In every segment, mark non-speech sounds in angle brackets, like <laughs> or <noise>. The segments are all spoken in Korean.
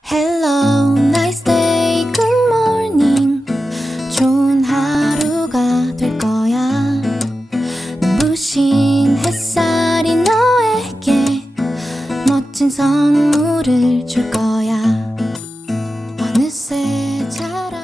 Hello, nice day, good morning. 좋은 하루가 될 거야. 눈부신 햇살이 너에게 멋진 선물을 줄 거야. 어느새 자라.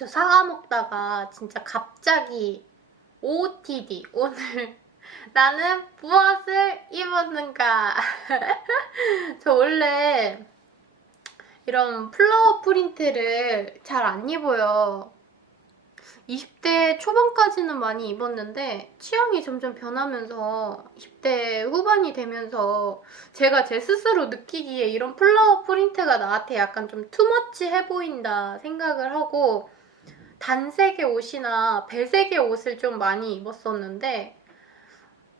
저 사과 먹다가 진짜 갑자기 OOTD 오늘 <laughs> 나는 무엇을 입었는가? <laughs> 저 원래 이런 플라워 프린트를 잘 안 입어요. 20대 초반까지는 많이 입었는데 취향이 점점 변하면서 10대 후반이 되면서 제가 제 스스로 느끼기에 이런 플라워 프린트가 나한테 약간 좀 투머치해 보인다 생각을 하고 단색의 옷이나 배색의 옷을 좀 많이 입었었는데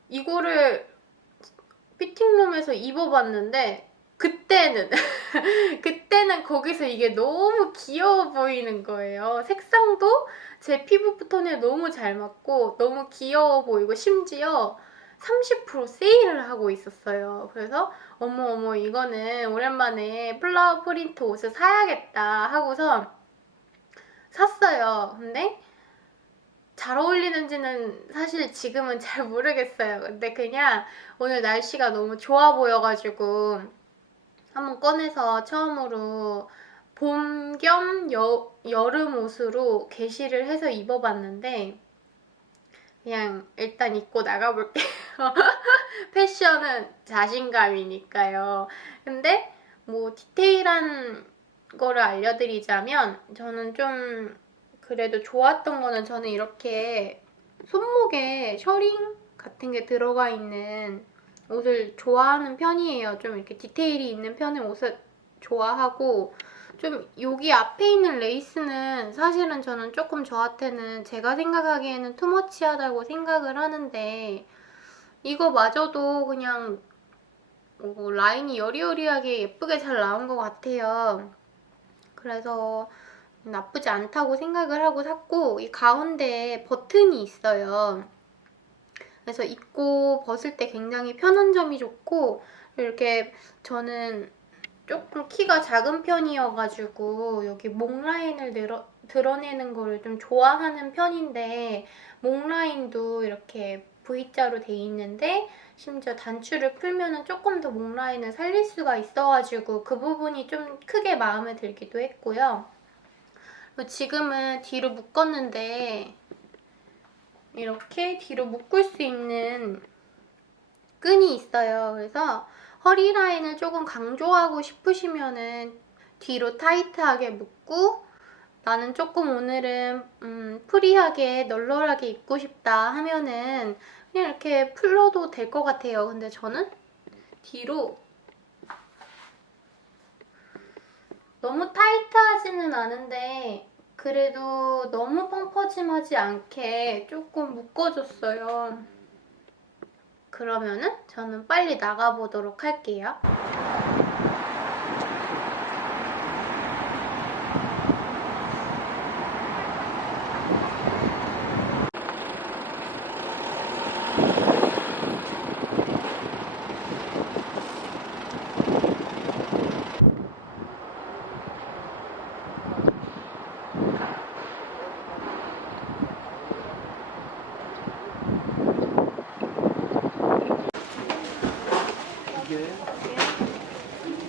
이거를 피팅룸에서 입어봤는데 그때는 <laughs> 그때는 거기서 이게 너무 귀여워 보이는 거예요. 색상도 제 피부 톤에 너무 잘 맞고 너무 귀여워 보이고 심지어 30% 세일을 하고 있었어요. 그래서 어머 어머 이거는 오랜만에 플라워 프린트 옷을 사야겠다 하고서 샀어요. 근데 잘 어울리는지는 사실 지금은 잘 모르겠어요. 근데 그냥 오늘 날씨가 너무 좋아 보여가지고 한번 꺼내서 처음으로 봄 겸 여름 옷으로 게시를 해서 입어봤는데 그냥 일단 입고 나가볼게요. <laughs> 패션은 자신감이니까요. 근데 뭐 디테일한 거를 알려드리자면 저는 좀 그래도 좋았던 거는 저는 이렇게 손목에 셔링 같은 게 들어가 있는 옷을 좋아하는 편이에요. 좀 이렇게 디테일이 있는 편의 옷을 좋아하고 좀 여기 앞에 있는 레이스는 사실은 저는 조금 저한테는 제가 생각하기에는 투머치하다고 생각을 하는데 이거마저도 그냥 뭐 라인이 여리여리하게 예쁘게 잘 나온 것 같아요. 그래서 나쁘지 않다고 생각을 하고 샀고 이 가운데에 버튼이 있어요. 그래서 입고 벗을 때 굉장히 편한 점이 좋고 이렇게 저는 조금 키가 작은 편이어가지고 여기 목 라인을 늘어, 드러내는 거를 좀 좋아하는 편인데 목 라인도 이렇게 V자로 돼 있는데 심지어 단추를 풀면은 조금 더 목 라인을 살릴 수가 있어가지고 그 부분이 좀 크게 마음에 들기도 했고요. 그리고 지금은 뒤로 묶었는데 이렇게 뒤로 묶을 수 있는 끈이 있어요. 그래서 허리 라인을 조금 강조하고 싶으시면은 뒤로 타이트하게 묶고 나는 조금 오늘은 음, 프리하게 널널하게 입고 싶다 하면은 그냥 이렇게 풀러도 될 것 같아요. 근데 저는 뒤로 너무 타이트하지는 않은데 그래도 너무 펑퍼짐하지 않게 조금 묶어줬어요. 그러면은 저는 빨리 나가보도록 할게요.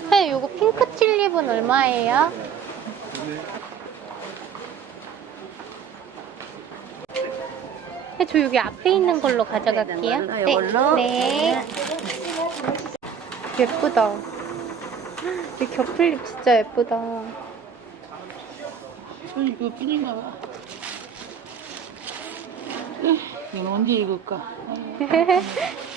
네, 요거 튤립은 얼마예요? 네, 저 여기 앞에 있는 걸로 가져갈게요. 네, 이걸로. 네. 예쁘다. 이 겹플립 진짜 예쁘다. 손 이거 삐진가 봐. 이건 언제 읽을까? <laughs>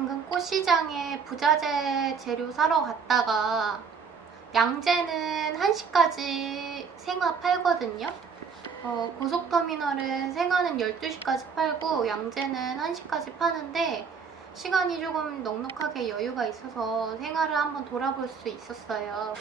방금 꽃시장에 부자재 재료 사러 갔다가 양재는 1시까지 생화 팔거든요. 어, 고속터미널은 생화는 12시까지 팔고 양재는 1시까지 파는데 시간이 조금 넉넉하게 여유가 있어서 생화를 한번 돌아볼 수 있었어요.